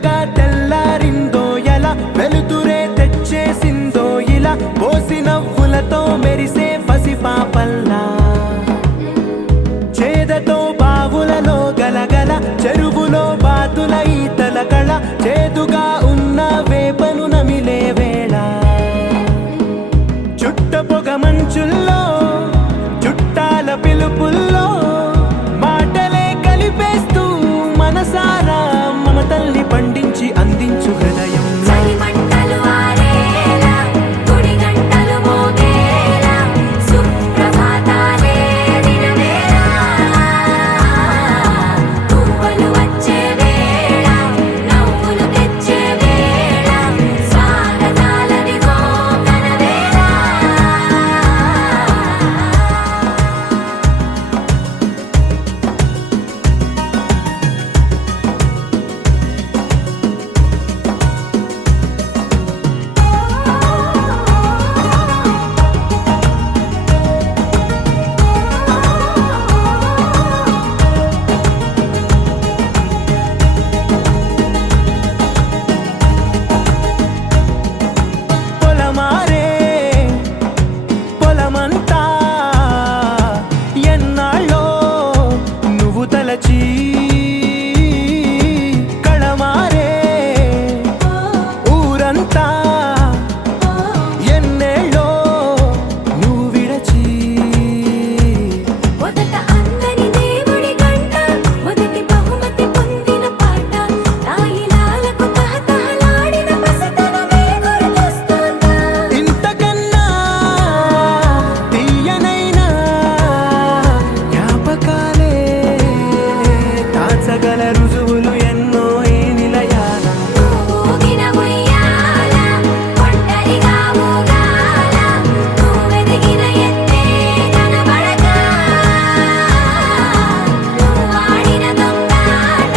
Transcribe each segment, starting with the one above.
మెల్లగా తెల్లారిందో ఎలా వెలుతురే తెచ్చేసిందో ఇలా పోసి నవ్వులతో మెరిసే పసిపాపల్లా చేదతో బావులలో గలగల చెరువులో బాతుల ఈతల కళ చేదుగా ఉన్న వేపను నమిలే వేళ చుట్ట పొగ మంచుల్లో చుట్టాల పిలుపుల్లో మాటలే కలిపేస్తూ మనసారా మమతల్ని పండించి అందించు హృదయం కళమారే ఊరంతా ఎన్నేళ్ళో నువ్వు విడచి మొదట అందరి దేవుడి గంట మొదటి బహుమతి పొందిన పాట తాయిలాలకు తహతహలాడిన పసితనమే గుర్తొస్తుందా ఇంతకన్నా తీయనైనా జ్ఞాపకాలే తాచగల రుజువులు ఎన్నో ఈ నిలయాల ఊగిన ఉయ్యాల ఒంటరిగా ఊగాల నువ్వెదిగిన ఎత్తే కనబడక నువ్వాడిన దొంగాట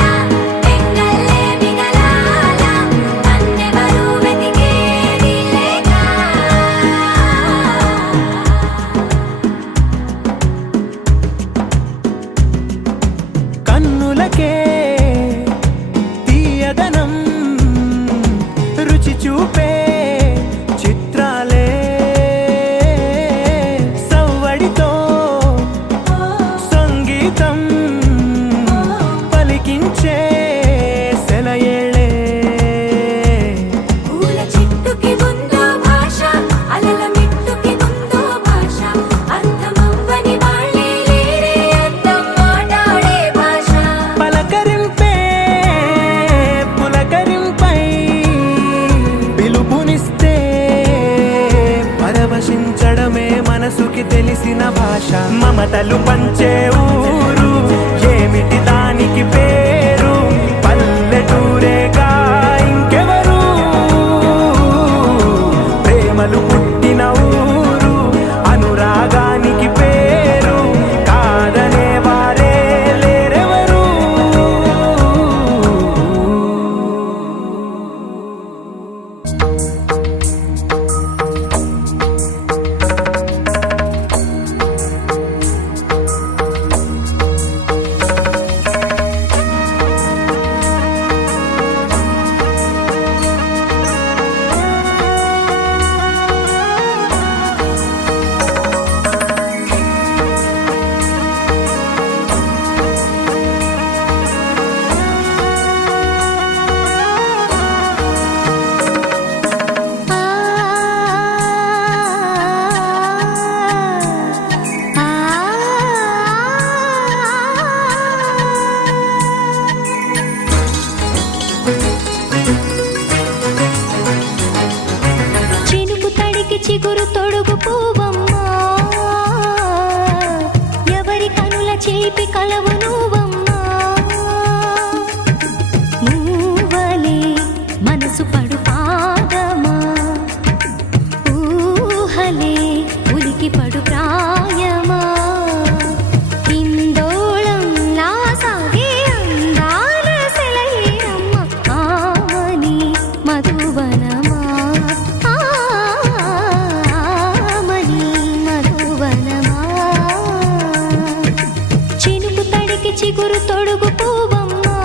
పెంగల్లే మిగలాల నన్నెవరూ వెతికేది లేక కన్నులకే తీయదనం రుచి చూపే చిత్రాలే సవ్వడితో సంగీతం పలికించే సెలయేళే పూల చెట్టుకి ఉందో భాష అలల మిట్టుకి ఉందో భాష అర్థమవ్వని వాళ్ళే లేరే అర్థం మాట్లాడే భాష పలకరింపే పులకరింపై పిలుపునిస్తే పరవశించడమే మనసుకి తెలిసిన భాష మమతలు పంచే ఊరు ఏమిటి దానికి పేరు పల్లెటూరేగా ఇంకెవరు ప్రేమలు పుట్టిన ఊరు అనురాగానికి పేరు కాదనే వారే లేరెవరు చినుకు తడికి చిగురు తొడుగు పువ్వమ్మా ఎవరి కనుల చేపి కలవు నువ్వమ్మా మూవలే మనసు పడు పాదమా ఊహలే ఉలికి పడు ప్రాయమా కిందోళం లా సాగే అందాల సెలయేరమ్మ ఆమని మధువనమా ఆమని మధువనమా చినుకు తడికి చిగురు తొడుగు పువ్వమ్మా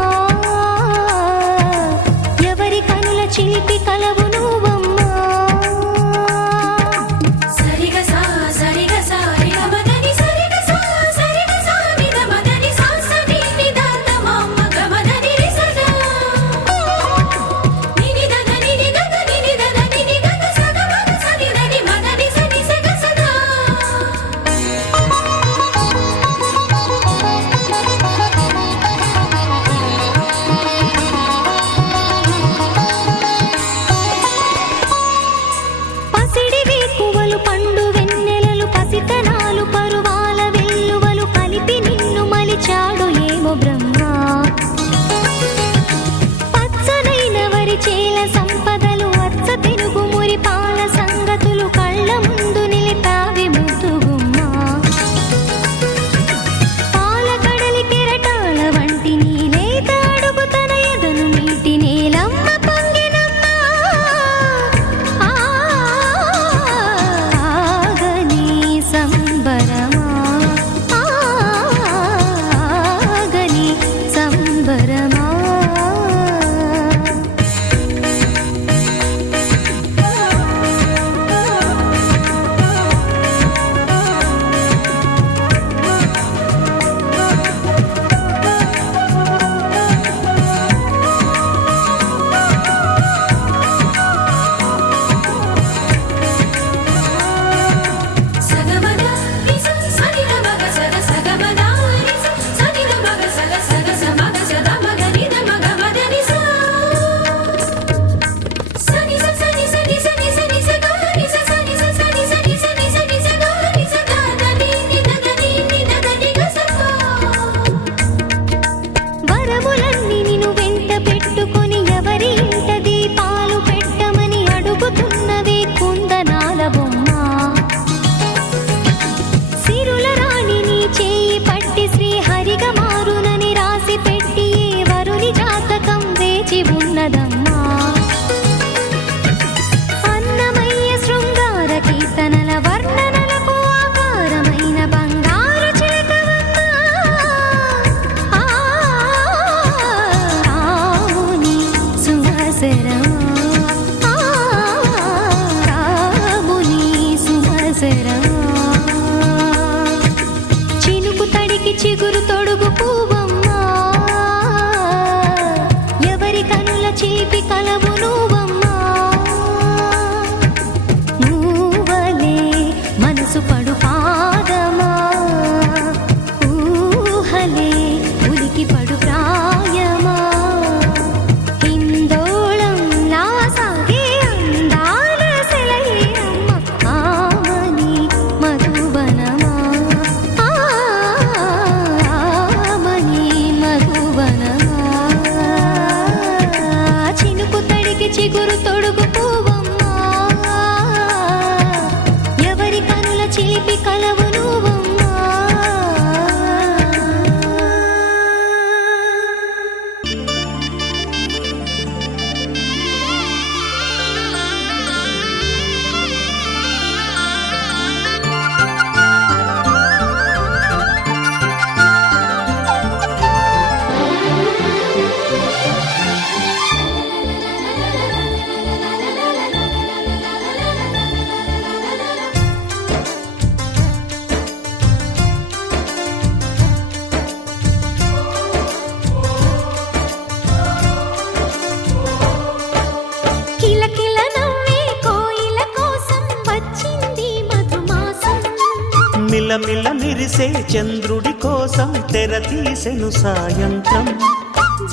మిలమిల మెరిసే చంద్రుడి కోసం తెర తీసెను సాయంత్రం.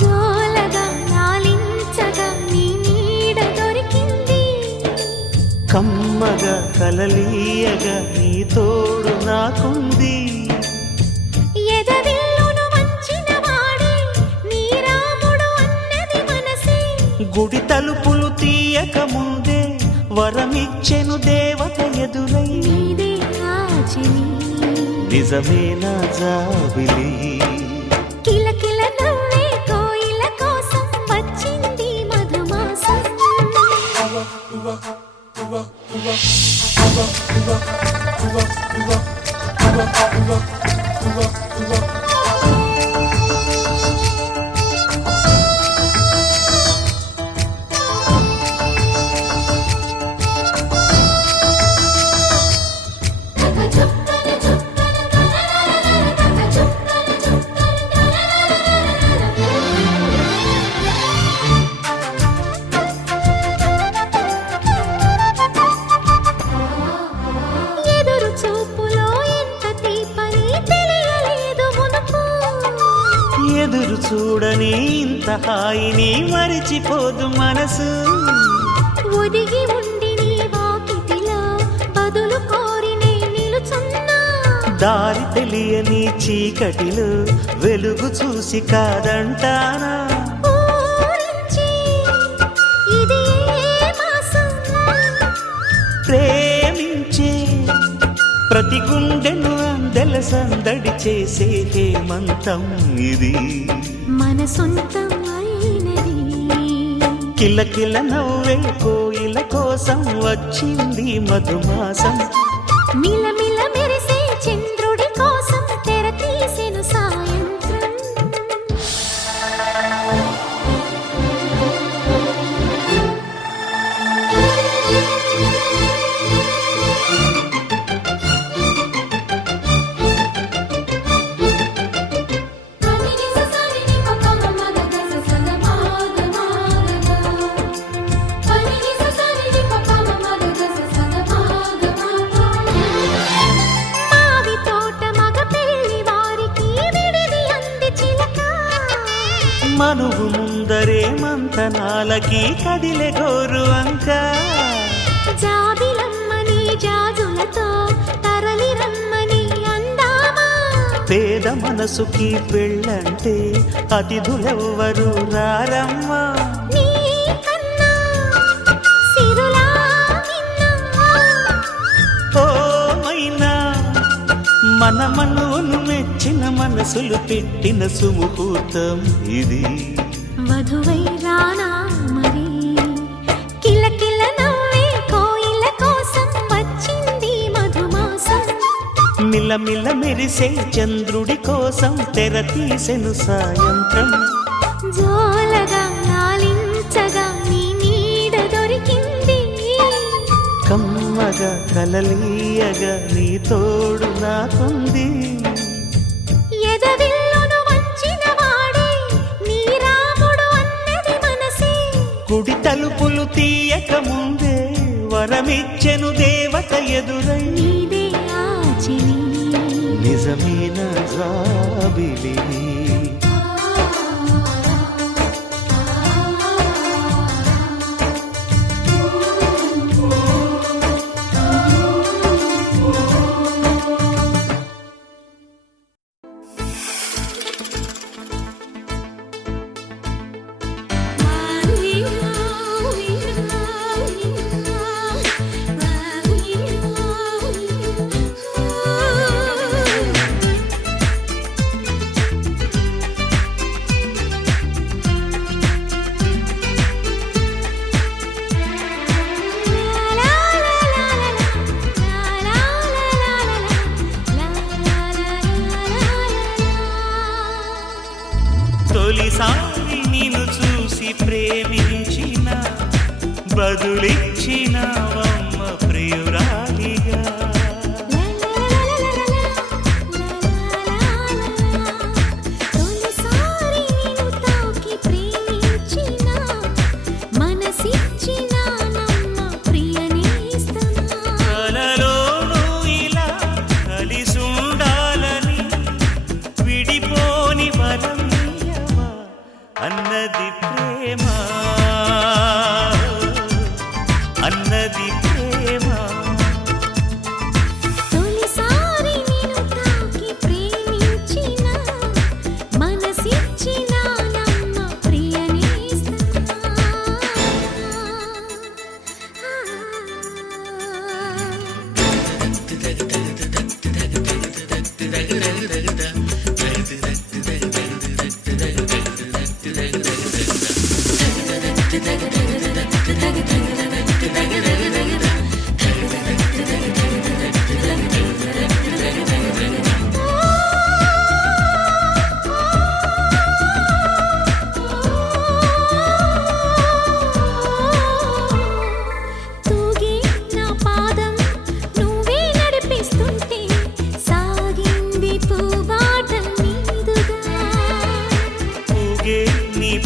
జోలగా లాలించగా నీ నీడ దొరికింది, కమ్మగా కలలీయగా నీ తోడు నాకుంది. ఎదవిల్లును వంచిన వాడే నీ రాముడు అన్నది మనసే, గుడి తలుపులు తీయక ముందే వరమిచ్చెను దేవత ఎదురై. నీదే రాజని నిజమేనా జాబిలి, కిలకిల నవ్వే కోయిల కోసం వచ్చింది మధుమాసం. ఎదురు చూపులో ఎంత తీపని తెలియలేదు మునుపు, ఎదురు చూడని ఇంత హాయిని మరిచిపోదు మనసు. ఒదిగి ఉండి నీ వాకిటిలో బదులు కోరి నే నిలుచున్నా, దారి తెలియని చీకటిలో వెలుగు చూసి కాదంటానా. ఊరించి ఇది ఏ మాసం, ప్రేమించే ప్రతి గుండెను అందెల సందడి చేసే హేమంతం ఇది. మన సొంతం అయినది. కిలకిల నవ్వే కోయిల కోసం వచ్చింది మధుమాసం. మిలమిల మెరిసే చంద్రుడి కోసం తెర తీసెను సాయంత్రం. మావి తోట మగ పెళ్లి వారికి విడిది అంది చిలక, మనువు ముందరే మంతనాలకి కదిలే గోరు అంక. జాబిలమ్మని జాజులతో తరలి రమ్మని అందామా, పేద మనసుకి పెళ్ళంటే అతిథులెవ్వరు రారమ్మా. నీ కన్నా సిరులా నిన్నా, ఓ మైనా మన మనువును మెచ్చిన మనసులు పెట్టిన సుముహూర్తం ఇది. వధువై రానా మరి, కిలకిల నవ్వే కోయిల కోసం వచ్చింది మధుమాసం. మిలమిల మెరిసే చంద్రుడి కోసం తెర తీసెను సాయంత్రం. జోలగా లాలించగా నీ నీడ దొరికింది, కమ్మగా కలలీయగా నీ తోడు నాకుంది. ఎదవిల్లును వంచిన వాడే నీ రాముడు అన్నది మనసే, గుడి తలుపులు తీయక ముందే వరమిచ్చెను దేవత ఎదురై. నీదే ఆచిని నిజమేన జాబిలి, తొలిసారి నిన్ను చూసి ప్రేమించిన బదులిచ్చినవమ్మ ప్రియురాలిగా. తొలిసారి నిన్ను తాకి ప్రేమించిన మనసిచ్చిన నమ్మ ప్రియ నేస్తమా. కలలోనూ ఇలా కలిసుండ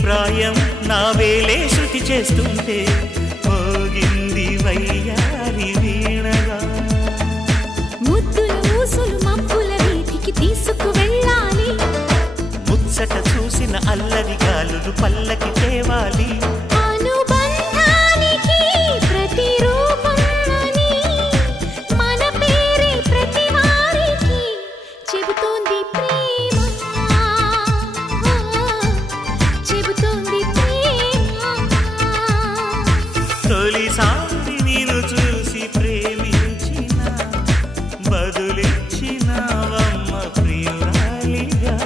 ప్రాయం నా వేలే శృతి చేస్తుంటే మోగింది వయ్యారి వీణగా. ముద్దుల ఊసులు మబ్బుల వీధికి తీసుకు వెళ్ళాలి. ముచ్చట చూసిన అల్లరి గాలులు పల్లకి తేవాలి. అనుబంధానికి ప్రతిరూపం అని మన పేరే ప్రతి వారికి చెబుతోంది ప్రేమ, చెబుతోంది ప్రేమ. తొలిసారి నిన్ను చూసి ప్రేమించిన బదులిచ్చినవమ్మ ప్రియురాలిగా.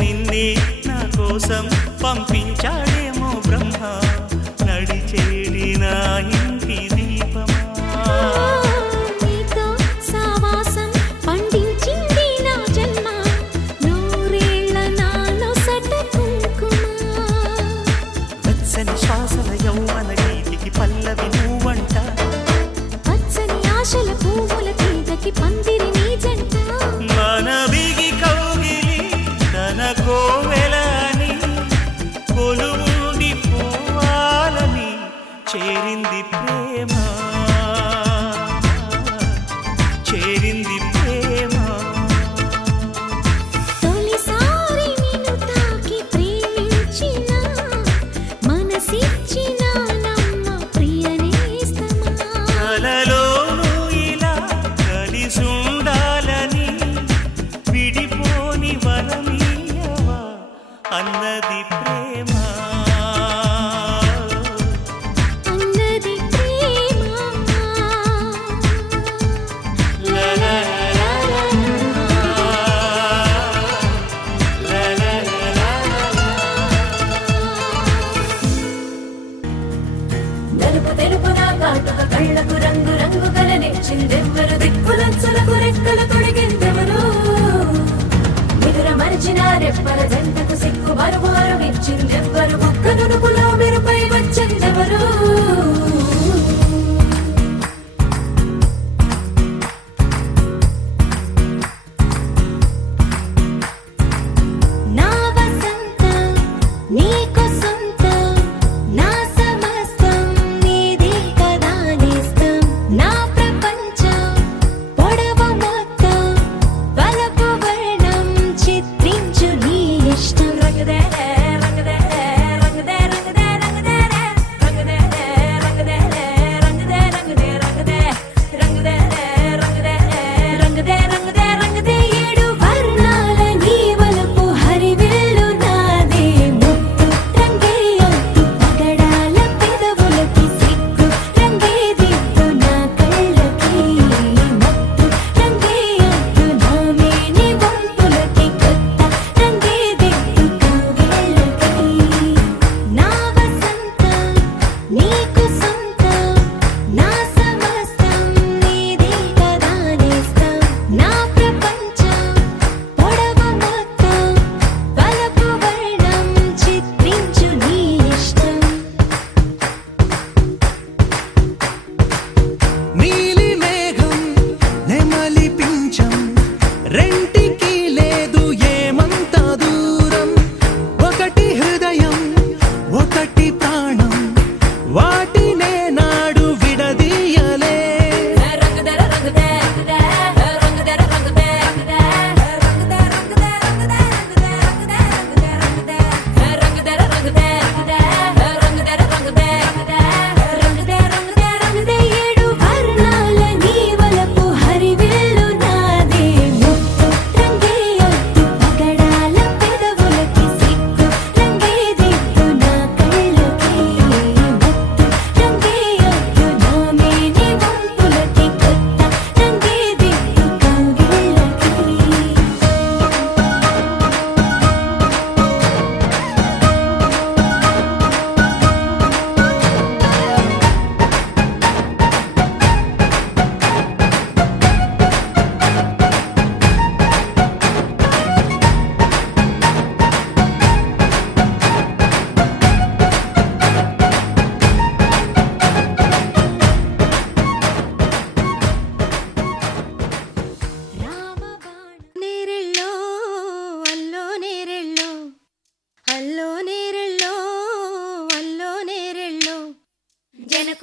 నిన్నే నా కోసం పంపించాడేమో బ్రహ్మ, నడిచేడి నా ఇంటి దీపమా. నీతో సావాసం పండించింది నా జన్మ, నూరేళ్ల నాలో సట కుంకుమ. వెచ్చని శ్వాసల యౌవన గీతికి పల్లవి నువ్వంట. పచ్చని ఆశల పువ్వుల తీగకి పందిరి నీ జంట. మన బిగి కౌగిలి తన కోవెలని కొలువుండి పోవాలని చేరింది ప్రేమ, చేరింది ప్రేమ. తొలిసారి నిన్ను తాకి ప్రేమించిన మనసిచ్చిన నమ్మ ప్రియ నేస్తమా. కలలోనూ ఇలా కలిసుండాలని విడిపోని వరమీయవా అన్నది ప్రేమ, అన్నది ప్రేమ. లా లా లా లా లా లా లా లా. నలుపు తెలుపున కాటుక కళ్ళకు రంగు రంగు కలనిచ్చిందెవ్వరు, దిక్కులచ్చలకు రెక్కలు తొడిగిందెవరు, నిదుర మరిచిన రెప్పల జంటకు సిక్కు మరుమారు ఇచ్చిందెవ్వరు, ఒక్క నునుపులో మెరుపై వచ్చిందెవరు. నా వసంతం నీకు సొంతం, నా సమస్తం నీదే కదా నేస్తం. నా ప్రపంచం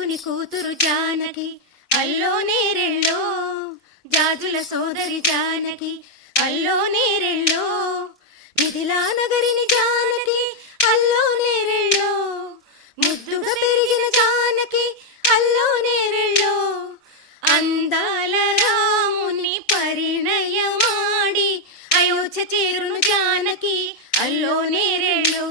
జనకుని కూతురు జానకి అల్లో నేరెళ్ళో జాజుల సోదరి జానకి అల్లో నేరెళ్ళో మిథిలా నగరిని జానకి అల్లో నేరెళ్ళో ముద్దుగా పెరిగిన జానకి అల్లో నేరెళ్ళో అందాల రాముని పరిణయమాడి అయోధ్య చేరును జానకి అల్లో నేరెళ్ళో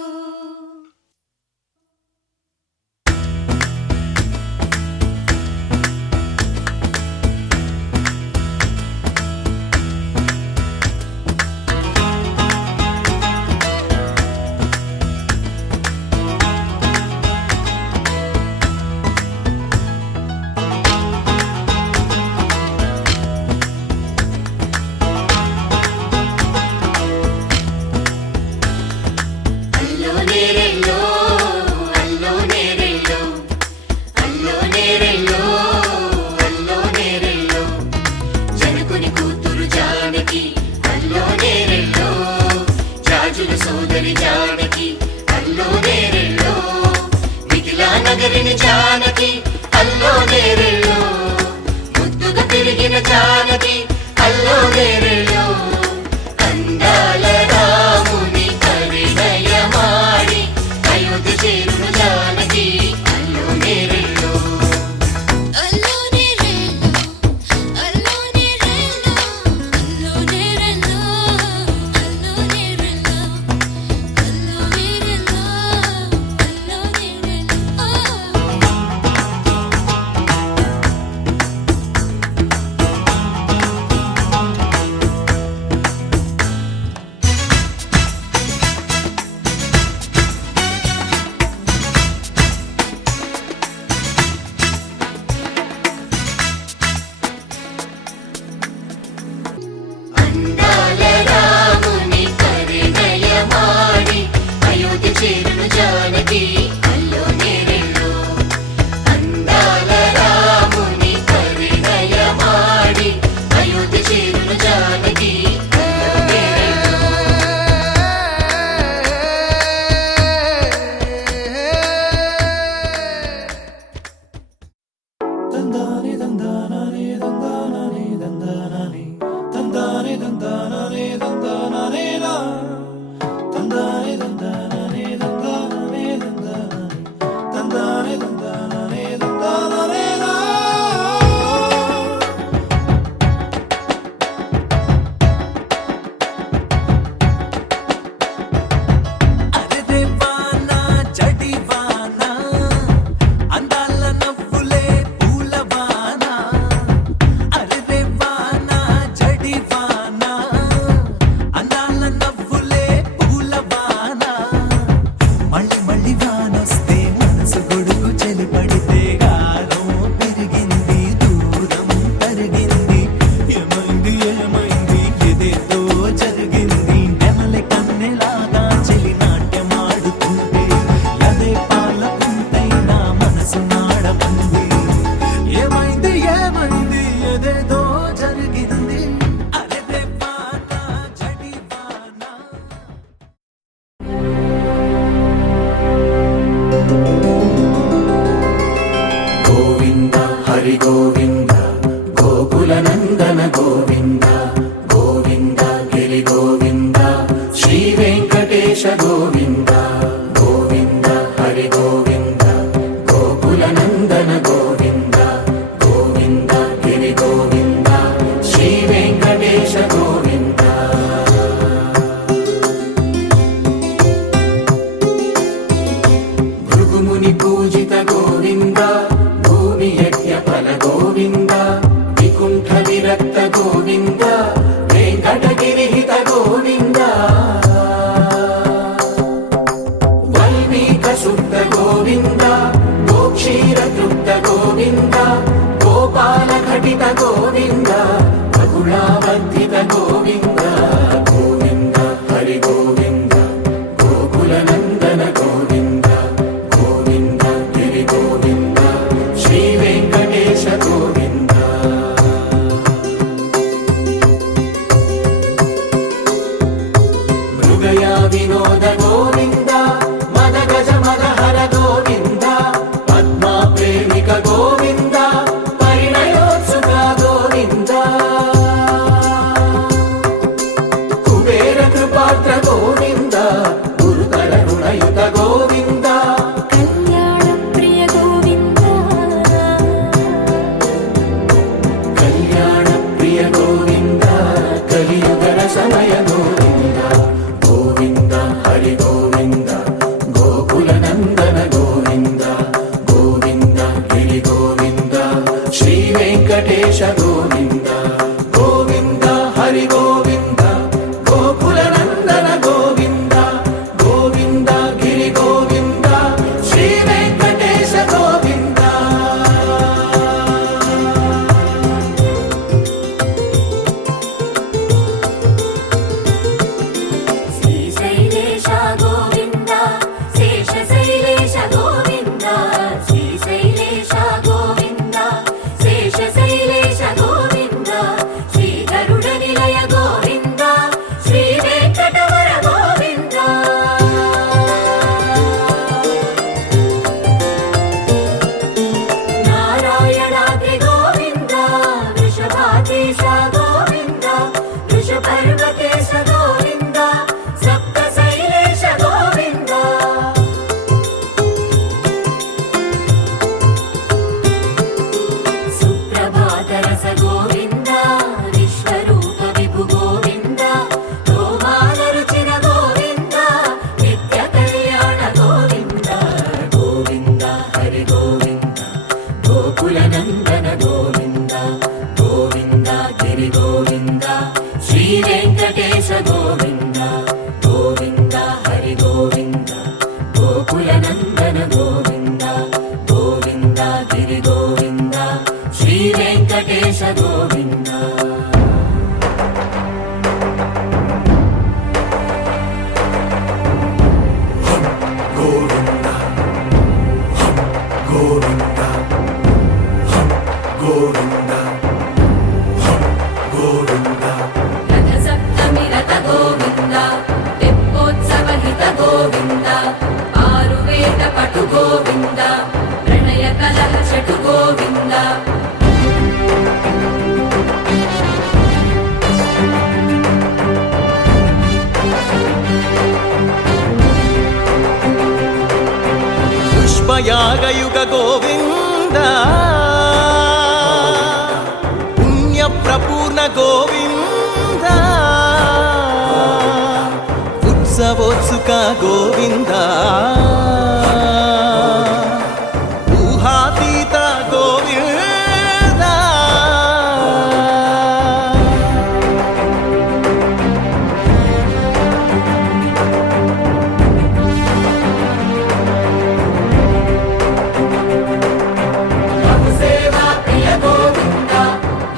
జానకి అల్లో నేరెళ్ళో ముద్దుగా పెరిగిన జానకి అల్లో నేరెళ్ళో అందాల రాముని పరిణయమాడి అయోధ్య చేరును జానకి అల్లో నేరెళ్ళో అల్లో నేరెళ్ళో అల్లో నేరెళ్ళో అల్లో నేరెళ్ళో అల్లో నేరెళ్ళో అల్లో నేరెళ్ళో అల్లో నేరెళ్ళో అందాల రాముని పరిణయమాడి అయోధ్య చేరును జానకి అల్లో నేరెళ్ళో అందాల రాముని పరిణయమాడి అయోధ్య చేరును జానకి అల్లో నేరెళ్ళో అరెరే వానా జడి వానా అందాల నవ్వులే పూల వానా అరెరే వానా జడి వానా అందాల నవ్వులే పూల వానా మళ్ళీ మళ్ళీ వానొస్తే మనసు గొడుగు చలి పడితే గాలం పెరిగింది దూరం తరిగింది ఏమైంది ఏమైంది ఏదేదో జరిగింది నెమలి కన్నెలాగా చెలి నాట్యమాడుతుంటే అదే పాల పుంతైనా మనసు నాడమంది ఏమైంది ఏమైంది ఏదేదో జరిగింది అరెరే వానా జడి వానా గోవింద హరి గోవింద గోకుల నందన గోవింద గోవింద గిరి గోవింద శ్రీ వెంకటేశ గోవింద గోవింద హరి గోవింద గోకుల నందన గోవింద గోవింద గిరి గోవింద శ్రీ వెంకటేశ గోవింద భృగుముని పూజిత గోవింద భూమి యజ్ఞ ఫల గోవింద వికుంఠ విరక్త గోవింద వెంకటగిరిహిత గోవింద వల్మీక శుద్ధ గోవింద గోక్షీర తృప్త గోవింద గోపాల ఘటిత గోవింద బహుళావర్ధిత గోవింద గోవింద హరి గోవింద గోకుల నందన గోవింద గోవింద గిరి గోవింద శ్రీ వెంకటేశ గోవింద మృగయా వినోద గోవింద మద గజ మద హర గోవింద పద్మా ప్రేమిక గోవింద నందన గోవింద గోవింద గిరి గోవింద శ్రీ వెంకటేశ గోవింద గోవింద గోవింద గోవింద గోవింద రథ సప్తమి రథ గోవింద తెప్పోత్సవ హిత గోవింద ఆరువేద పటు గోవింద ప్రణయ కలహ చటు గోవింద పుష్పయాగయుగ గోవింద పుణ్యప్రపూర్ణ గోవింద ఉత్సవోత్సుక గోవింద ఊహాతీత గోవింద బహుసేవా ప్రియ గోవింద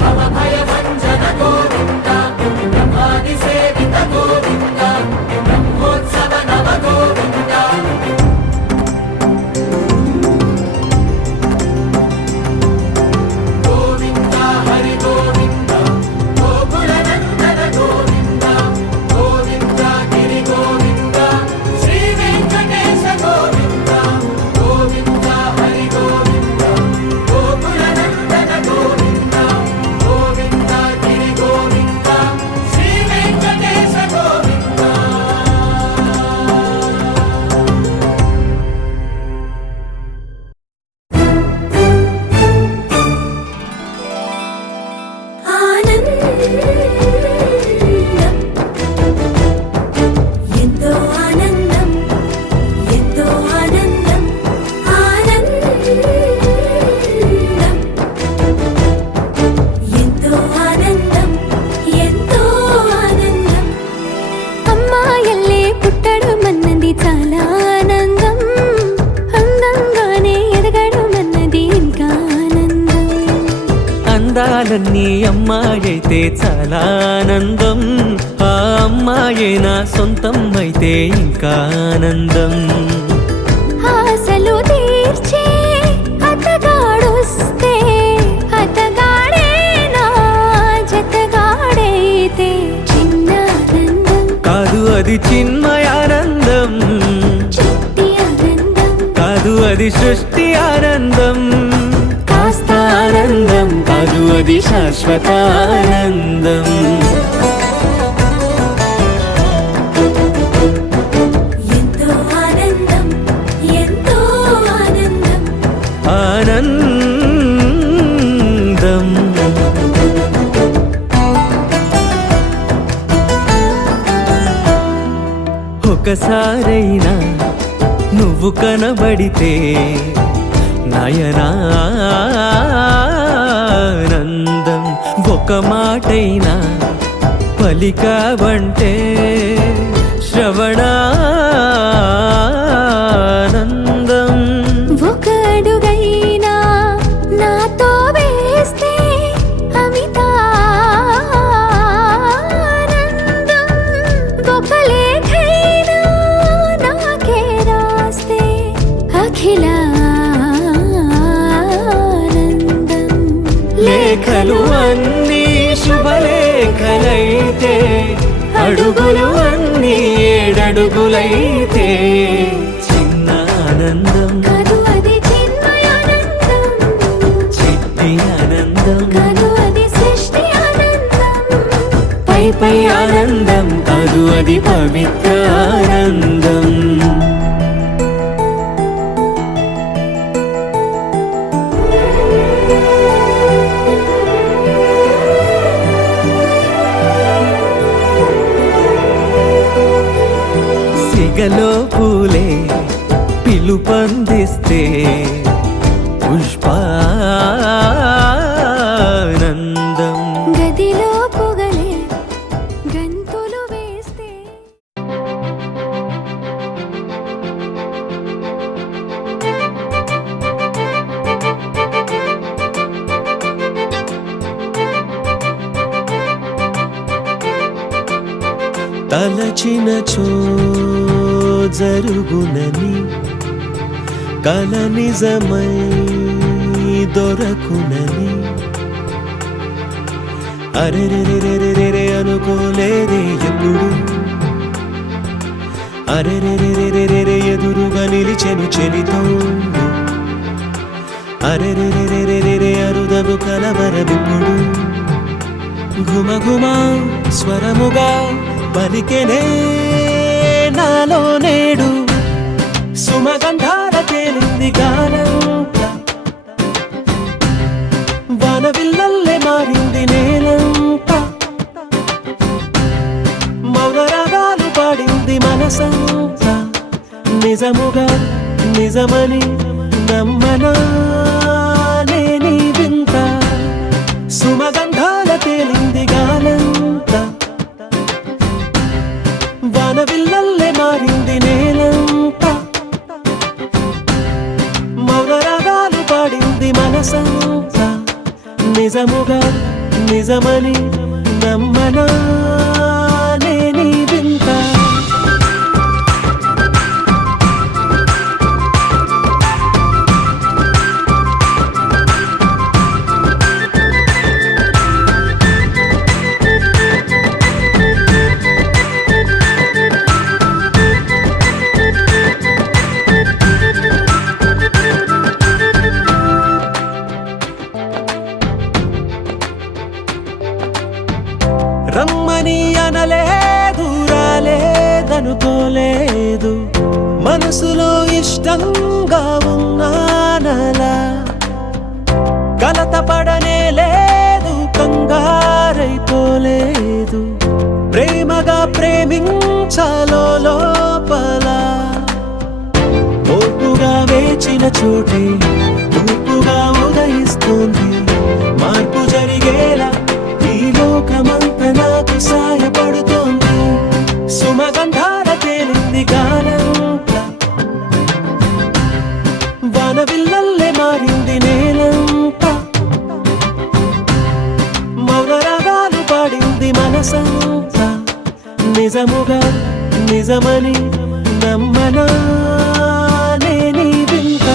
భవ భయ భంజన గోవింద బ్రహ్మాది సేవిత గోవింద బ్రహ్మోత్సవ నవ గోవింద గోవింద హరి గోవింద గోకుల నందన గోవింద గోవింద గిరి గోవింద శ్రీ వెంకటేశ గోవింద గోవింద హరి గోవింద గోకుల నందన గోవింద గోవింద గిరి గోవింద శ్రీ వెంకటేశ గోవింద ఎంతో ఆనందం ఎంతో ఆనందం ఆనందం ఎంతో ఆనందం ఎంతో ఆనందం అమ్మాయల్లే పుట్టడం అన్నది చాలా ఆనందం అందంగానే ఎదగడం అన్నది ఇంకా ఆనందం అందాలన్నీ అమ్మాయైతే చాలా ఆనందం ఆ అమ్మాయే నా సొంతం అయితే ఇంకా ఆనందం ఆశలు తీర్చే అతగాడొస్తే అతగాడే నా జతగాడైతే చిన్న ఆనందం కాదు అది చిన్మయానందం చిట్టి ఆనందం కాదు అది సృష్టి ఆనందం కాస్త ఆనందం కాదు అది శాశ్వత ఆనందం ఎంతో ఆనందం ఎంతో ఆనందం ఆనందం ఒకసారైనా నువ్వు కనబడితే నయనానందం ఒక మాటైనా పలికావంటే శ్రవణానందం ఒక అడుగైనా నాతో వేస్తే అమితానందం ఒక లేఖైనా నాకే రాస్తే అఖిలానందం లేఖలు అన్నీ శుభలేఖలైతే అడుగులు అన్నీ ఏడడుగులైతే చిన్న ఆనందం కాదు అది చిన్మయానందం చిట్టి ఆనందం కాదు అది సృష్టి ఆనందం పై పై ఆనందం కాదు అది పవిత్ర ఆనందం సిగలో పూలే పిలుపందిస్తే పుష్పానందం గదిలో పొగలే గంతులు వేస్తే తలచినచో జరుగునని కల నిజమై దొరకునని అరెరెరెరెరెరె అనుకోలేదే ఎప్పుడు అరెరెరెరెరెరె ఎదురుగా నిలిచెను చెలితోడు అరెరెరెరెరెరె అరుదగు కలవరమిప్పుడు ఘుమఘుమ స్వరముగా పలికెనే నాలో నేడు సుమగంధాల తేలింది గానంతా వానవిల్లల్లే మారింది నేలంతా మౌనరాగాలు పాడింది మనసంతా నిజముగా నిజమని నమ్మనా నేనీ వింత సుమగంధాల తేలింది గానంతా వానవిల్లల్లే మారింది నేలంతా మౌనరాగాలు పాడింది మనసంతా నిజముగా నిజమని నమ్మనా నేనీ వింత రమ్మని అనలేదు రాలేదనుకోలేదు మనసులో ఇష్టంగా ఉన్నానలా కలత పడనే లేదు కంగారైపోలేదు ప్రేమగా ప్రేమించాలో లోపల ఓపుగా వేచిన చోటే తూపుగా ఉదయిస్తుంది మార్పు జరిగేలా ఈ లోకమంత నాకు సాయపడుతోంది సుమగంధాల తేలింది గానంతా వానవిల్లల్లే మారింది నేలంతా మౌనరాగాలు పాడింది మనసంతా నిజముగా నిజమని నమ్మనా నేనీ వింత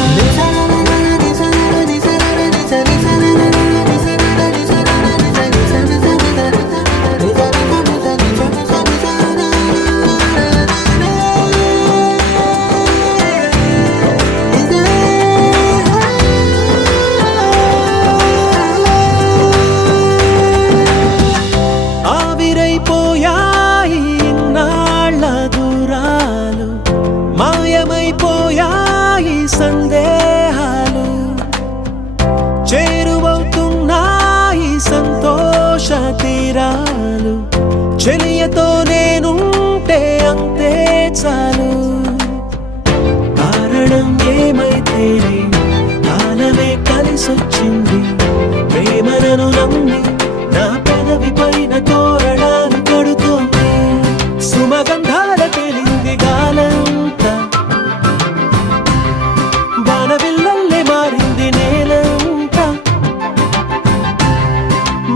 ఆవిరైపోయాయి ఇన్నాళ్ళ దూరాలు మాయమైపోయాయి సందేహాలు చేరువవుతున్నాయి సంతోష తీరాలు చెలియతో నేనుంటే అంతే చాలు కారణం ఏమైతేనే కాలమే కలిసొచ్చింది ప్రేమను నమ్మి నా పెదవి పైన తోరణాలు కడుతోంది సుమగంధాల తేలింది గాలంతా వానవిల్లల్లే మారింది నేలంతా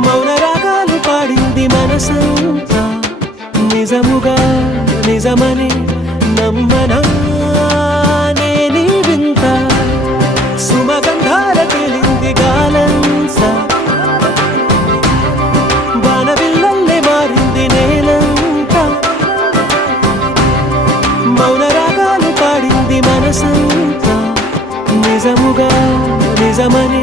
మౌనరాగాలు పాడింది మనసంతా నిజముగా నిజమని నమ్మనా నేనీ వింత సుమగంధాల తేలింది గాలంతా వానవిల్లల్లే మారింది నేలంతా మౌనరాగాలు పాడింది మనసంతా నిజముగా నిజమని